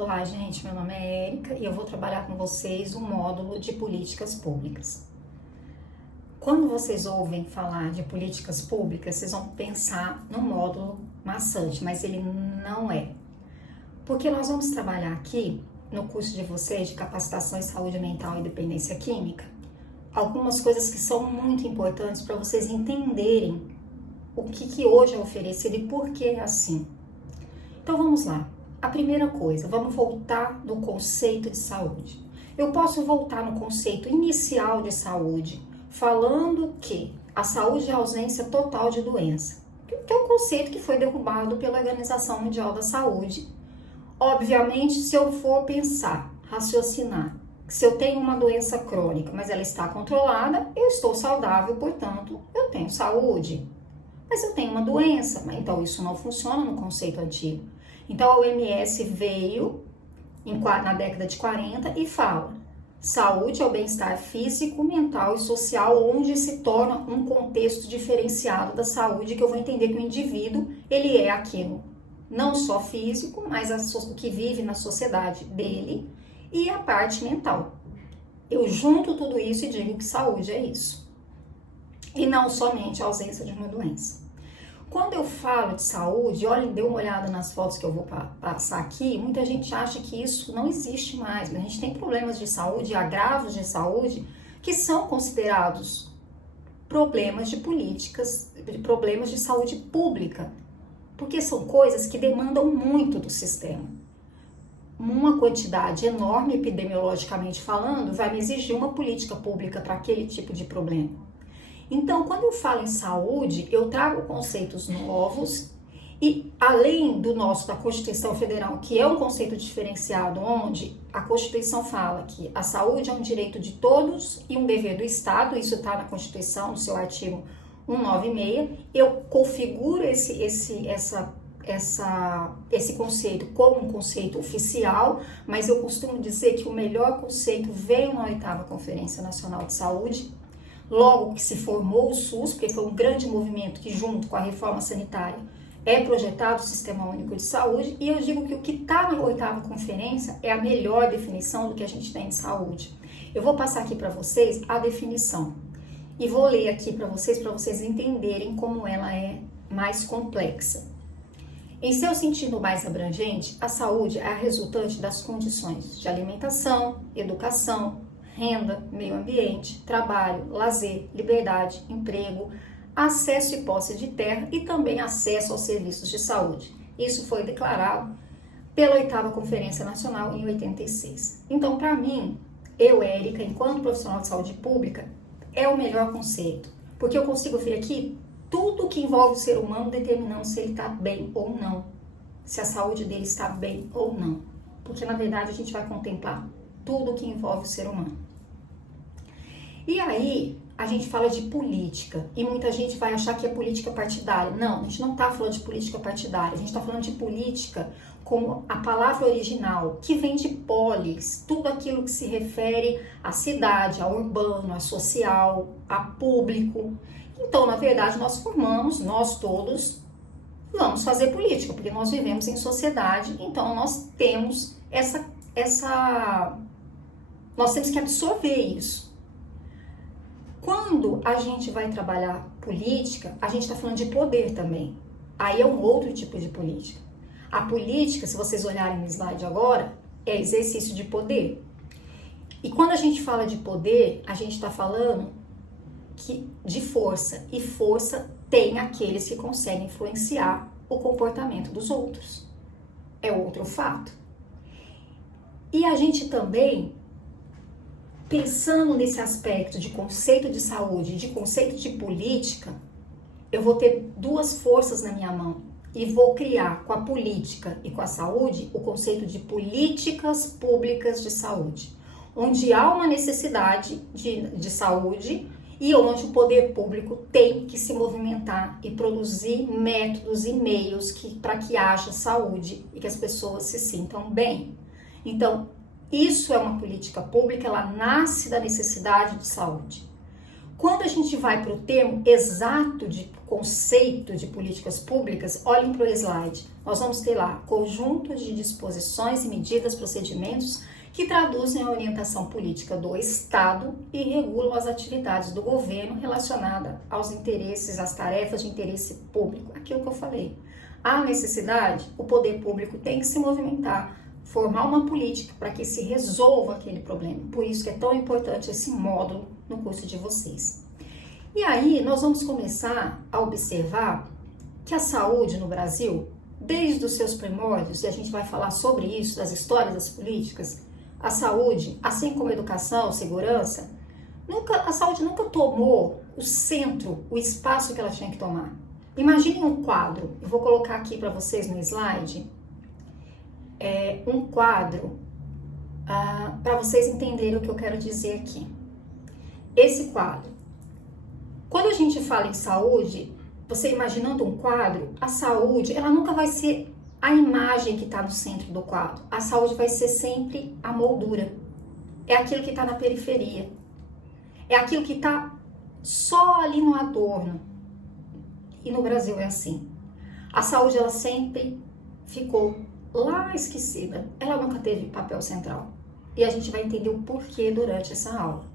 Olá, gente, meu nome é Érica e eu vou trabalhar com vocês um módulo de políticas públicas. Quando vocês ouvem falar de políticas públicas, vocês vão pensar num módulo maçante, mas ele não é. Porque nós vamos trabalhar aqui, no curso de vocês de capacitação em saúde mental e dependência química, algumas coisas que são muito importantes para vocês entenderem o que hoje é oferecido e por que é assim. Então vamos lá. A primeira coisa, vamos voltar no conceito de saúde. Eu posso voltar no conceito inicial de saúde, falando que a saúde é a ausência total de doença, que é um conceito que foi derrubado pela Organização Mundial da Saúde. Obviamente, se eu for pensar, raciocinar, que se eu tenho uma doença crônica, mas ela está controlada, eu estou saudável, portanto, eu tenho saúde. Mas eu tenho uma doença, então isso não funciona no conceito antigo. Então a OMS veio na década de 40 e fala: saúde é o bem-estar físico, mental e social, onde se torna um contexto diferenciado da saúde, que eu vou entender que o indivíduo, ele é aquilo, não só físico, mas o que vive na sociedade dele e a parte mental. Eu junto tudo isso e digo que saúde é isso. E não somente a ausência de uma doença. Quando eu falo de saúde, olhem, dê uma olhada nas fotos que eu vou passar aqui, muita gente acha que isso não existe mais, mas a gente tem problemas de saúde, agravos de saúde, que são considerados problemas de políticas, problemas de saúde pública, porque são coisas que demandam muito do sistema. Uma quantidade enorme, epidemiologicamente falando, vai me exigir uma política pública para aquele tipo de problema. Então, quando eu falo em saúde, eu trago conceitos novos e além da Constituição Federal, que é um conceito diferenciado, onde a Constituição fala que a saúde é um direito de todos e um dever do Estado, isso está na Constituição, no seu artigo 196, eu configuro esse conceito como um conceito oficial, mas eu costumo dizer que o melhor conceito veio na 8ª Conferência Nacional de Saúde, logo que se formou o SUS, porque foi um grande movimento que, junto com a reforma sanitária, é projetado o Sistema Único de Saúde, e eu digo que o que está na 8ª Conferência é a melhor definição do que a gente tem de saúde. Eu vou passar aqui para vocês a definição, e vou ler aqui para vocês entenderem como ela é mais complexa. Em seu sentido mais abrangente, a saúde é a resultante das condições de alimentação, educação, renda, meio ambiente, trabalho, lazer, liberdade, emprego, acesso e posse de terra e também acesso aos serviços de saúde. Isso foi declarado pela 8ª Conferência Nacional em 86. Então, para mim, Érica, enquanto profissional de saúde pública, é o melhor conceito, porque eu consigo ver aqui tudo que envolve o ser humano determinando se ele está bem ou não, se a saúde dele está bem ou não, porque na verdade a gente vai contemplar tudo que envolve o ser humano. E aí, a gente fala de política, e muita gente vai achar que é política partidária. Não, a gente não está falando de política partidária, a gente está falando de política como a palavra original, que vem de polis, tudo aquilo que se refere à cidade, ao urbano, à social, a público. Então, na verdade, nós todos, vamos fazer política, porque nós vivemos em sociedade, então nós temos nós temos que absorver isso. Quando a gente vai trabalhar política, a gente está falando de poder também. Aí é um outro tipo de política. A política, se vocês olharem no slide agora, é exercício de poder. E quando a gente fala de poder, a gente está falando de força. E força tem aqueles que conseguem influenciar o comportamento dos outros. É outro fato. E a gente também, pensando nesse aspecto de conceito de saúde, de conceito de política, eu vou ter duas forças na minha mão e vou criar com a política e com a saúde o conceito de políticas públicas de saúde, onde há uma necessidade de saúde e onde o poder público tem que se movimentar e produzir métodos e meios para que haja saúde e que as pessoas se sintam bem. Então, isso é uma política pública, ela nasce da necessidade de saúde. Quando a gente vai para o termo exato de conceito de políticas públicas, olhem para o slide. Nós vamos ter lá conjunto de disposições e medidas, procedimentos que traduzem a orientação política do Estado e regulam as atividades do governo relacionadas aos interesses, às tarefas de interesse público. Aquilo que eu falei. Há necessidade, o poder público tem que se movimentar, formar uma política para que se resolva aquele problema. Por isso que é tão importante esse módulo no curso de vocês. E aí nós vamos começar a observar que a saúde no Brasil, desde os seus primórdios, e a gente vai falar sobre isso, das histórias das políticas, a saúde, assim como a educação, segurança, a saúde nunca tomou o centro, o espaço que ela tinha que tomar. Imaginem um quadro, eu vou colocar aqui para vocês no slide, um quadro para vocês entenderem o que eu quero dizer aqui. Esse quadro, quando a gente fala em saúde, você imaginando um quadro, a saúde, ela nunca vai ser a imagem que está no centro do quadro. A saúde vai ser sempre a moldura. É aquilo que está na periferia. É aquilo que está só ali no adorno. E no Brasil é assim. A saúde, ela sempre ficou lá esquecida. Ela nunca teve papel central. E a gente vai entender o porquê durante essa aula.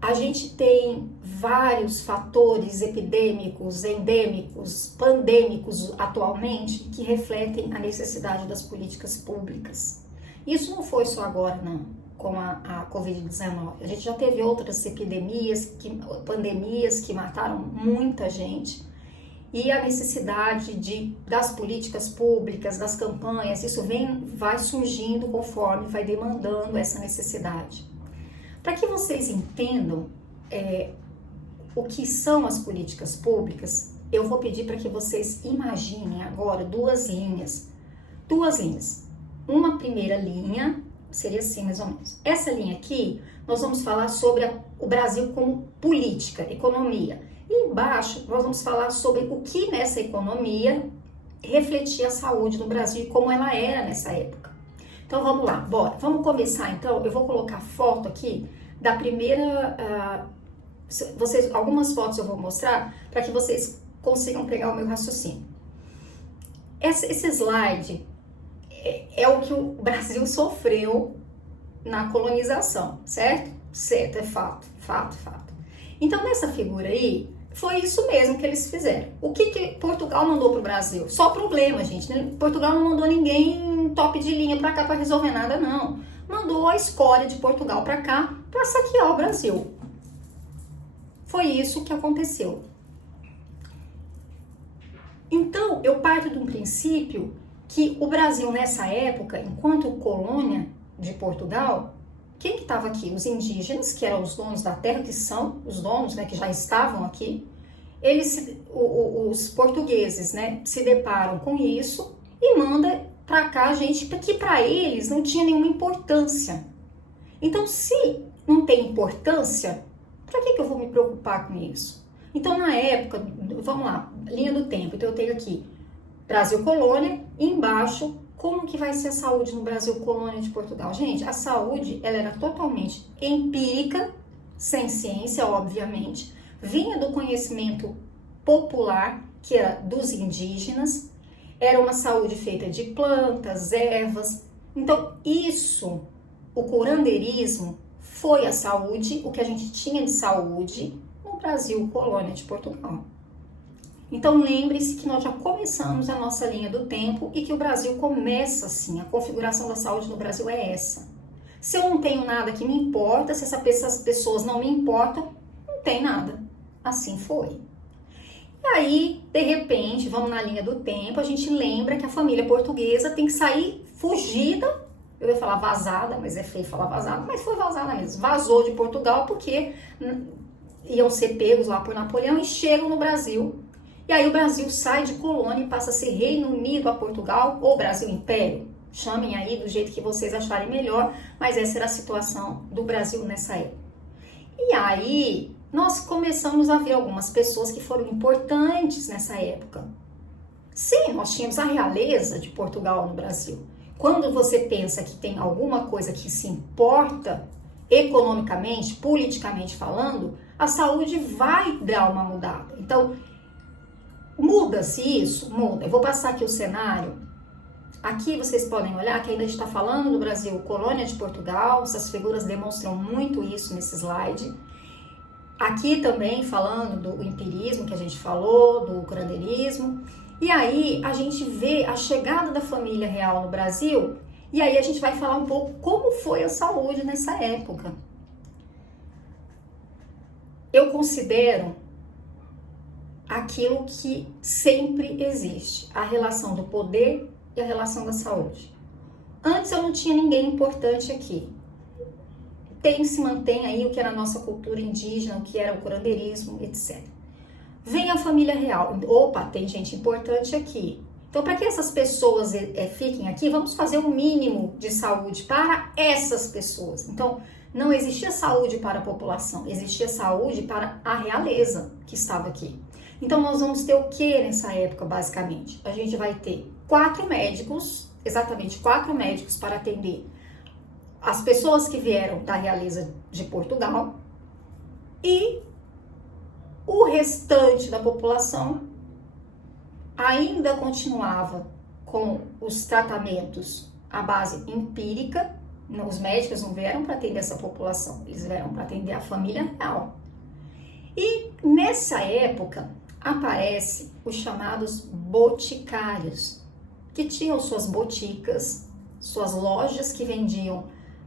A gente tem vários fatores epidêmicos, endêmicos, pandêmicos atualmente que refletem a necessidade das políticas públicas. Isso não foi só agora, não, com a Covid-19. A gente já teve outras epidemias, pandemias que mataram muita gente. E a necessidade das políticas públicas, das campanhas, isso vai surgindo conforme vai demandando essa necessidade. Para que vocês entendam o que são as políticas públicas, eu vou pedir para que vocês imaginem agora duas linhas. Uma primeira linha, seria assim mais ou menos. Essa linha aqui, nós vamos falar sobre o Brasil como política, economia. E embaixo, nós vamos falar sobre o que nessa economia refletia a saúde no Brasil e como ela era nessa época. Então vamos lá, bora. Vamos começar então. Eu vou colocar foto aqui da primeira. Algumas fotos eu vou mostrar para que vocês consigam pegar o meu raciocínio. Esse slide é o que o Brasil sofreu na colonização, certo? Certo, é fato. Então nessa figura aí, foi isso mesmo que eles fizeram. O que Portugal mandou para o Brasil? Só problema, gente. Né? Portugal não mandou ninguém top de linha para cá para resolver nada, não. Mandou a escória de Portugal para cá para saquear o Brasil. Foi isso que aconteceu. Então, eu parto de um princípio que o Brasil, nessa época, enquanto colônia de Portugal, quem que estava aqui? Os indígenas, que eram os donos da terra, que são os donos, né, que já estavam aqui. Os portugueses, né, se deparam com isso e mandam para cá gente que para eles não tinha nenhuma importância. Então, se não tem importância, para que eu vou me preocupar com isso? Então, na época, vamos lá, linha do tempo. Então, eu tenho aqui Brasil colônia e embaixo como que vai ser a saúde no Brasil colônia de Portugal. Gente, a saúde ela era totalmente empírica, sem ciência, obviamente, vinha do conhecimento popular, que era dos indígenas, era uma saúde feita de plantas, ervas. Então, isso, o curandeirismo, foi a saúde, o que a gente tinha de saúde no Brasil colônia de Portugal. Então lembre-se que nós já começamos a nossa linha do tempo e que o Brasil começa assim, a configuração da saúde no Brasil é essa. Se eu não tenho nada que me importa, se essas pessoas não me importam, não tem nada. Assim foi. E aí, de repente, vamos na linha do tempo, a gente lembra que a família portuguesa tem que sair fugida, eu ia falar vazada, mas é feio falar vazada, mas foi vazada mesmo, vazou de Portugal porque iam ser pegos lá por Napoleão e chegam no Brasil. E aí o Brasil sai de colônia e passa a ser Reino Unido a Portugal, ou Brasil Império. Chamem aí do jeito que vocês acharem melhor, mas essa era a situação do Brasil nessa época. E aí nós começamos a ver algumas pessoas que foram importantes nessa época. Sim, nós tínhamos a realeza de Portugal no Brasil. Quando você pensa que tem alguma coisa que se importa, economicamente, politicamente falando, a saúde vai dar uma mudada. Então, muda-se isso? Muda. Eu vou passar aqui o cenário. Aqui vocês podem olhar que ainda está falando do Brasil, colônia de Portugal, essas figuras demonstram muito isso nesse slide. Aqui também falando do empirismo que a gente falou, do curandeirismo. E aí a gente vê a chegada da família real no Brasil, e aí a gente vai falar um pouco como foi a saúde nessa época. Eu considero aquilo que sempre existe, a relação do poder e a relação da saúde. Antes eu não tinha ninguém importante aqui. Se mantém aí o que era a nossa cultura indígena, o que era o curandeirismo, etc. Vem a família real. Opa, tem gente importante aqui. Então, para que essas pessoas fiquem aqui, vamos fazer um mínimo de saúde para essas pessoas. Então, não existia saúde para a população, existia saúde para a realeza que estava aqui. Então, nós vamos ter o que nessa época, basicamente? A gente vai ter 4 médicos, exatamente 4 médicos para atender as pessoas que vieram da realeza de Portugal e o restante da população ainda continuava com os tratamentos à base empírica. Os médicos não vieram para atender essa população, eles vieram para atender a família real. E nessa época aparecem os chamados boticários, que tinham suas boticas, suas lojas que vendiam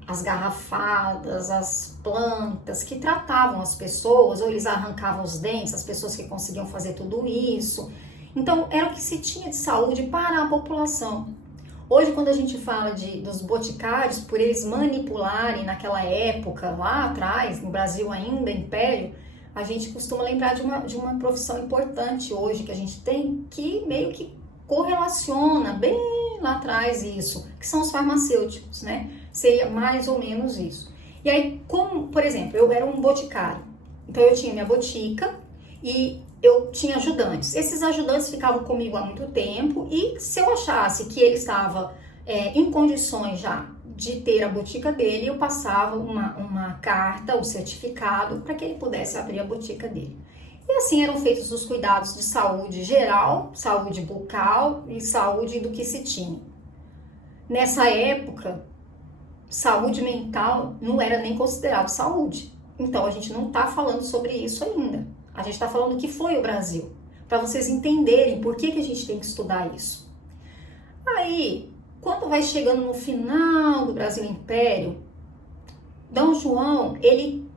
as garrafadas, as plantas, que tratavam as pessoas, ou eles arrancavam os dentes, as pessoas que conseguiam fazer tudo isso. Então, era o que se tinha de saúde para a população. Hoje, quando a gente fala dos boticários, por eles manipularem naquela época, lá atrás, no Brasil ainda, Império, a gente costuma lembrar de uma profissão importante hoje que a gente tem, que meio que correlaciona bem lá atrás isso, que são os farmacêuticos, né? Seria mais ou menos isso. E aí, como, por exemplo, eu era um boticário, então eu tinha minha botica e eu tinha ajudantes. Esses ajudantes ficavam comigo há muito tempo e se eu achasse que ele estava em condições já de ter a botica dele, eu passava uma carta, um certificado, para que ele pudesse abrir a botica dele. E assim eram feitos os cuidados de saúde geral, saúde bucal e saúde do que se tinha. Nessa época, saúde mental não era nem considerado saúde. Então, a gente não está falando sobre isso ainda. A gente está falando do que foi o Brasil, para vocês entenderem por que a gente tem que estudar isso. Aí, quando vai chegando no final do Brasil Império, Dom João, ele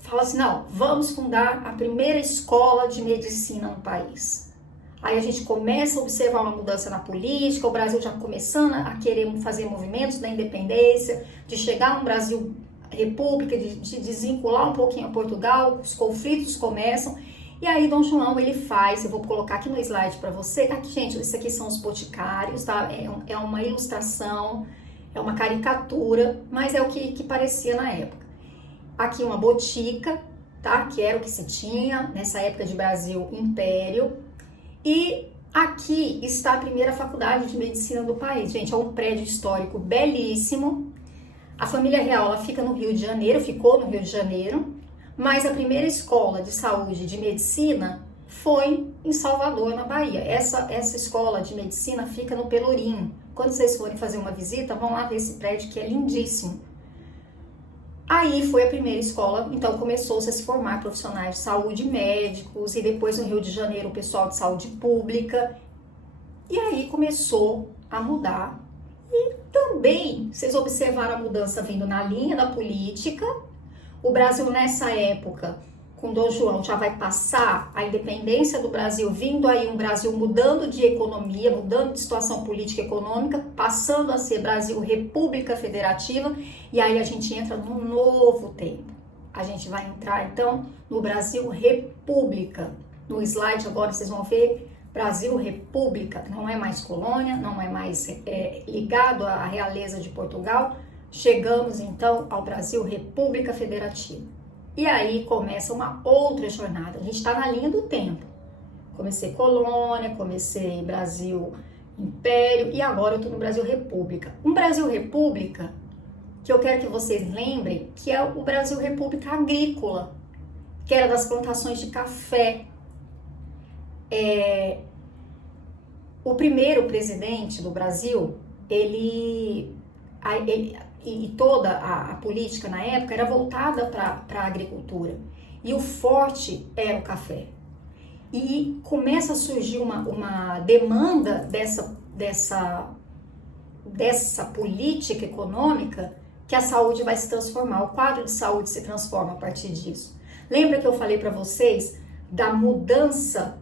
fala assim, não, vamos fundar a primeira escola de medicina no país. Aí a gente começa a observar uma mudança na política, o Brasil já começando a querer fazer movimentos da independência, de chegar a um Brasil república, de desvincular um pouquinho a Portugal, os conflitos começam, e aí Dom João ele faz, eu vou colocar aqui no slide para você, aqui gente, isso aqui são os boticários, tá? É uma ilustração, é uma caricatura, mas é o que parecia na época. Aqui uma botica, tá? Que era o que se tinha nessa época de Brasil Império. E aqui está a primeira faculdade de medicina do país. Gente, é um prédio histórico belíssimo. A família real ela fica no Rio de Janeiro, ficou no Rio de Janeiro, mas a primeira escola de saúde de medicina foi em Salvador, na Bahia. Essa escola de medicina fica no Pelourinho. Quando vocês forem fazer uma visita, vão lá ver esse prédio que é lindíssimo. Aí foi a primeira escola, então começou-se a se formar profissionais de saúde, médicos, e depois no Rio de Janeiro o pessoal de saúde pública. E aí começou a mudar. E também, vocês observaram a mudança vindo na linha da política. O Brasil nessa época, com Dom João, já vai passar a independência do Brasil, vindo aí um Brasil mudando de economia, mudando de situação política e econômica, passando a ser Brasil República Federativa, e aí a gente entra num novo tempo. A gente vai entrar, então, no Brasil República. No slide agora vocês vão ver Brasil República, não é mais colônia, não é mais ligado à realeza de Portugal. Chegamos, então, ao Brasil República Federativa. E aí começa uma outra jornada. A gente está na linha do tempo. Comecei colônia, comecei Brasil Império e agora eu estou no Brasil República. Um Brasil República que eu quero que vocês lembrem, que é o Brasil República Agrícola, que era das plantações de café. O primeiro presidente do Brasil, e toda a política na época era voltada para a agricultura. E o forte era o café. E começa a surgir uma demanda dessa política econômica, que a saúde vai se transformar, o quadro de saúde se transforma a partir disso. Lembra que eu falei para vocês da mudança?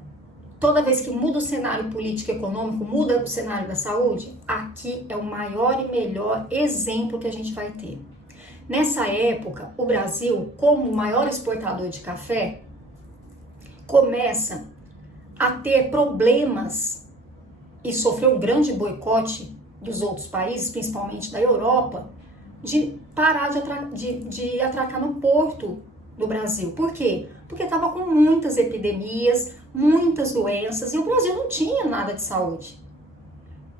Toda vez que muda o cenário político e econômico, muda o cenário da saúde? Aqui é o maior e melhor exemplo que a gente vai ter. Nessa época, o Brasil, como o maior exportador de café, começa a ter problemas e sofreu um grande boicote dos outros países, principalmente da Europa, de parar de atracar no porto do Brasil. Por quê? Porque estava com muitas epidemias, muitas doenças, e o Brasil não tinha nada de saúde.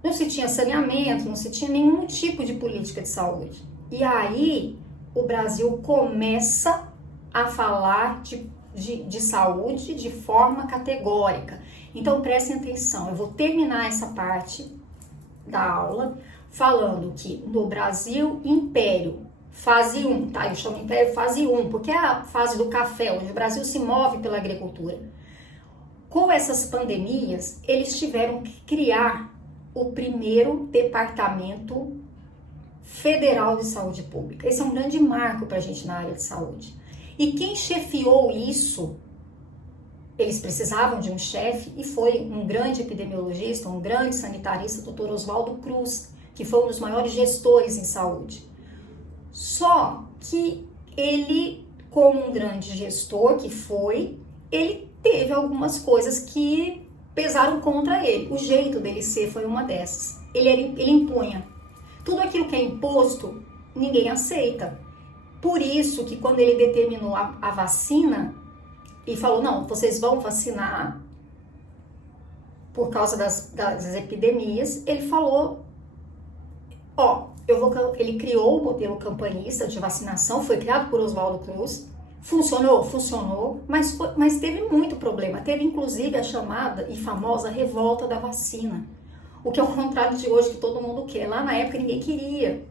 Não se tinha saneamento, não se tinha nenhum tipo de política de saúde. E aí o Brasil começa a falar de saúde de forma categórica. Então prestem atenção, eu vou terminar essa parte da aula falando que no Brasil, Império, fase 1, tá? Eu chamo Império fase 1, porque é a fase do café, onde o Brasil se move pela agricultura. Com essas pandemias, eles tiveram que criar o primeiro departamento federal de saúde pública. Esse é um grande marco para a gente na área de saúde. E quem chefiou isso, eles precisavam de um chefe, e foi um grande epidemiologista, um grande sanitarista, Dr. Oswaldo Cruz, que foi um dos maiores gestores em saúde. Só que ele, como um grande gestor que foi, ele teve algumas coisas que pesaram contra ele. O jeito dele ser foi uma dessas. Ele impunha. Tudo aquilo que é imposto, ninguém aceita. Por isso que quando ele determinou a vacina e falou, não, vocês vão vacinar por causa das epidemias, ele falou, ele criou o modelo campanhista de vacinação, foi criado por Oswaldo Cruz, funcionou, mas teve muito problema. Teve inclusive a chamada e famosa revolta da vacina, o que é o contrário de hoje, que todo mundo quer. Lá na época ninguém queria.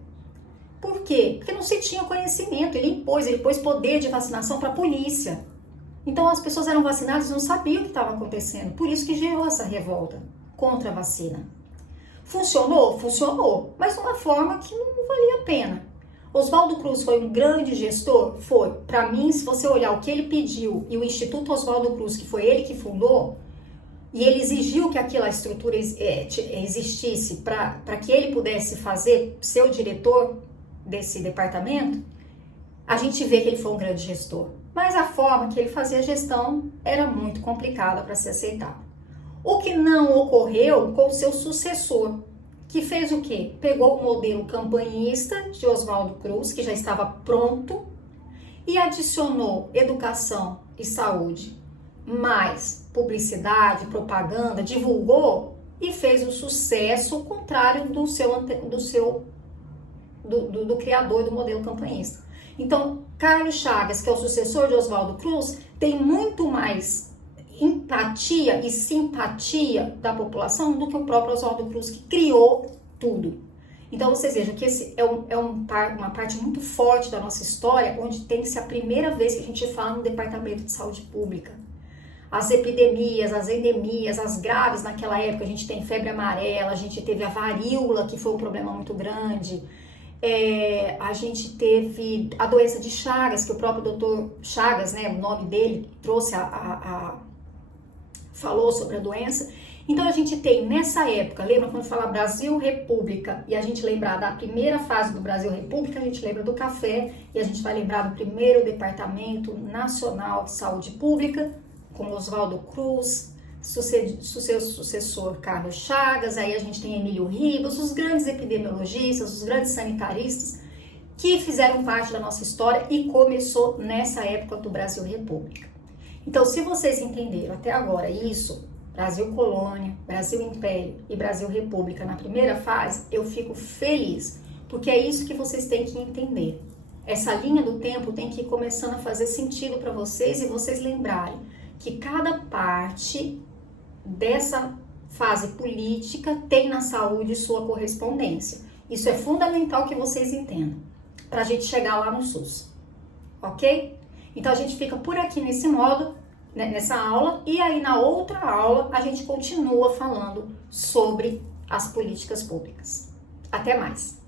Por quê? Porque não se tinha conhecimento. Ele pôs poder de vacinação para a polícia. Então as pessoas eram vacinadas e não sabiam o que estava acontecendo. Por isso que gerou essa revolta contra a vacina. Funcionou? Funcionou, mas de uma forma que não valia a pena. Oswaldo Cruz foi um grande gestor? Foi. Para mim, se você olhar o que ele pediu e o Instituto Oswaldo Cruz, que foi ele que fundou, e ele exigiu que aquela estrutura existisse para que ele pudesse ser o diretor desse departamento, a gente vê que ele foi um grande gestor. Mas a forma que ele fazia a gestão era muito complicada para ser aceitada. O que não ocorreu com o seu sucessor, que fez o quê? Pegou o modelo campanhista de Oswaldo Cruz, que já estava pronto, e adicionou educação e saúde, mais publicidade, propaganda, divulgou e fez o sucesso contrário do criador do modelo campanhista. Então, Carlos Chagas, que é o sucessor de Oswaldo Cruz, tem muito mais empatia e simpatia da população do que o próprio Oswaldo Cruz, que criou tudo. Então vocês vejam que esse é uma parte muito forte da nossa história, onde tem-se a primeira vez que a gente fala no Departamento de Saúde Pública. As epidemias, as endemias, as graves naquela época, a gente tem febre amarela, a gente teve a varíola, que foi um problema muito grande, a gente teve a doença de Chagas, que o próprio doutor Chagas, né, o nome dele, trouxe falou sobre a doença. Então a gente tem nessa época, lembra quando fala Brasil República e a gente lembrar da primeira fase do Brasil República, a gente lembra do café e a gente vai lembrar do primeiro Departamento Nacional de Saúde Pública, com Oswaldo Cruz, seu sucessor Carlos Chagas, aí a gente tem Emílio Ribas, os grandes epidemiologistas, os grandes sanitaristas que fizeram parte da nossa história e começou nessa época do Brasil República. Então, se vocês entenderam até agora isso, Brasil Colônia, Brasil Império e Brasil República na primeira fase, eu fico feliz, porque é isso que vocês têm que entender. Essa linha do tempo tem que ir começando a fazer sentido para vocês e vocês lembrarem que cada parte dessa fase política tem na saúde sua correspondência. Isso é fundamental que vocês entendam, para a gente chegar lá no SUS, ok? Então a gente fica por aqui nesse modo, né, nessa aula, e aí na outra aula a gente continua falando sobre as políticas públicas. Até mais!